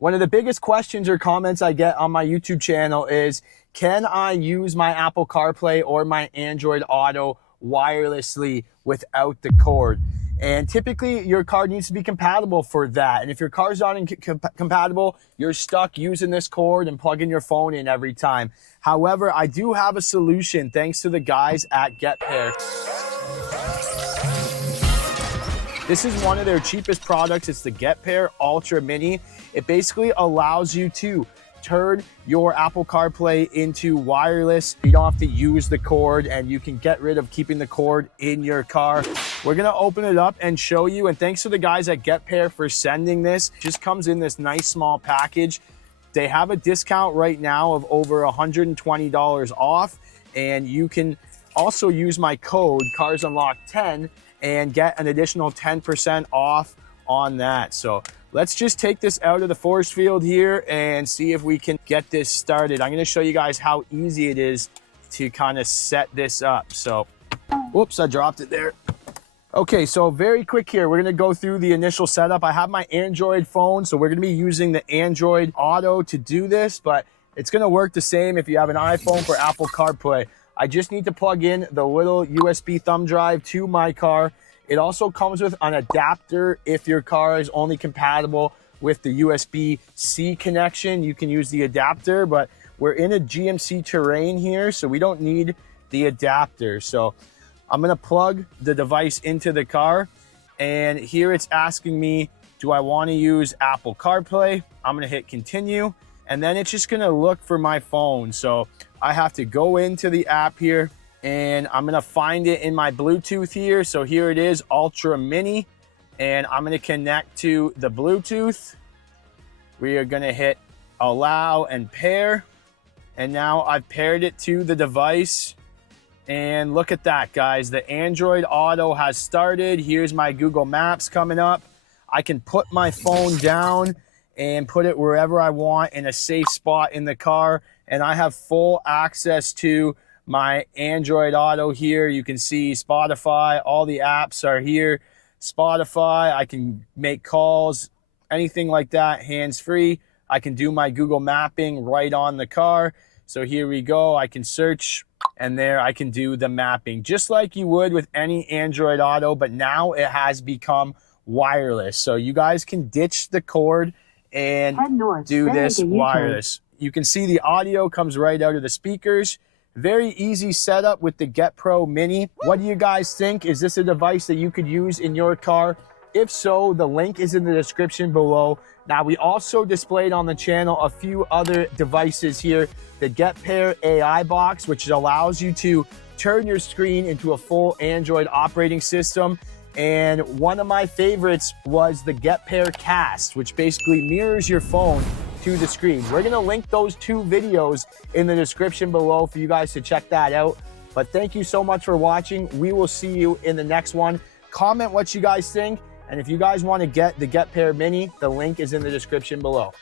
One of the biggest questions or comments I get on my YouTube channel is, can I use my Apple CarPlay or my Android Auto wirelessly without the cord? And typically your car needs to be compatible for that. And if your car's not compatible, you're stuck using this cord and plugging your phone in every time. However, I do have a solution thanks to the guys at GetPairr. This is one of their cheapest products. It's the GetPairr Ultra Mini. It basically allows you to turn your Apple CarPlay into wireless. You don't have to use the cord, and you can get rid of keeping the cord in your car. We're gonna open it up and show you, and thanks to the guys at GetPairr for sending this. It just comes in this nice small package. They have a discount right now of over $120 off, and you can also use my code CARSUNLOCK10 and get an additional 10% off on that. So let's just take this out of the force field here and see if we can get this started. I'm gonna show you guys how easy it is to kind of set this up. So, whoops, I dropped it there. Okay, so very quick here. We're gonna go through the initial setup. I have my Android phone, so we're gonna be using the Android Auto to do this, but it's gonna work the same if you have an iPhone for Apple CarPlay. I just need to plug in the little USB thumb drive to my car. It also comes with an adapter. If your car is only compatible with the USB-C connection, you can use the adapter, but we're in a GMC terrain here, so we don't need the adapter. So I'm gonna plug the device into the car, and here it's asking me, do I wanna use Apple CarPlay? I'm gonna hit continue, and then it's just gonna look for my phone. So I have to go into the app here, and I'm gonna find it in my Bluetooth here. So here it is, Ultra Mini, and I'm gonna connect to the Bluetooth. We are gonna hit allow and pair, and now I've paired it to the device. And look at that, guys, the Android Auto has started. Here's my Google Maps coming up. I can put my phone down and put it wherever I want in a safe spot in the car, and I have full access to my Android Auto here. You can see Spotify, all the apps are here. Spotify, I can make calls, anything like that, hands-free. I can do my Google mapping right on the car. So here we go, I can search, and there I can do the mapping, just like you would with any Android Auto, but now it has become wireless. So you guys can ditch the cord and do this wireless. You can see the audio comes right out of the speakers. Very easy setup with the GetPairr Mini. What do you guys think? Is this a device that you could use in your car? If so, the link is in the description below. Now, we also displayed on the channel a few other devices here. The GetPairr AI box, which allows you to turn your screen into a full Android operating system. And one of my favorites was the GetPairr Cast, which basically mirrors your phone to the screen. We're gonna link those two videos in the description below for you guys to check that out. But thank you so much for watching. We will see you in the next one. Comment what you guys think. And if you guys want to get the GetPairr Mini, the link is in the description below.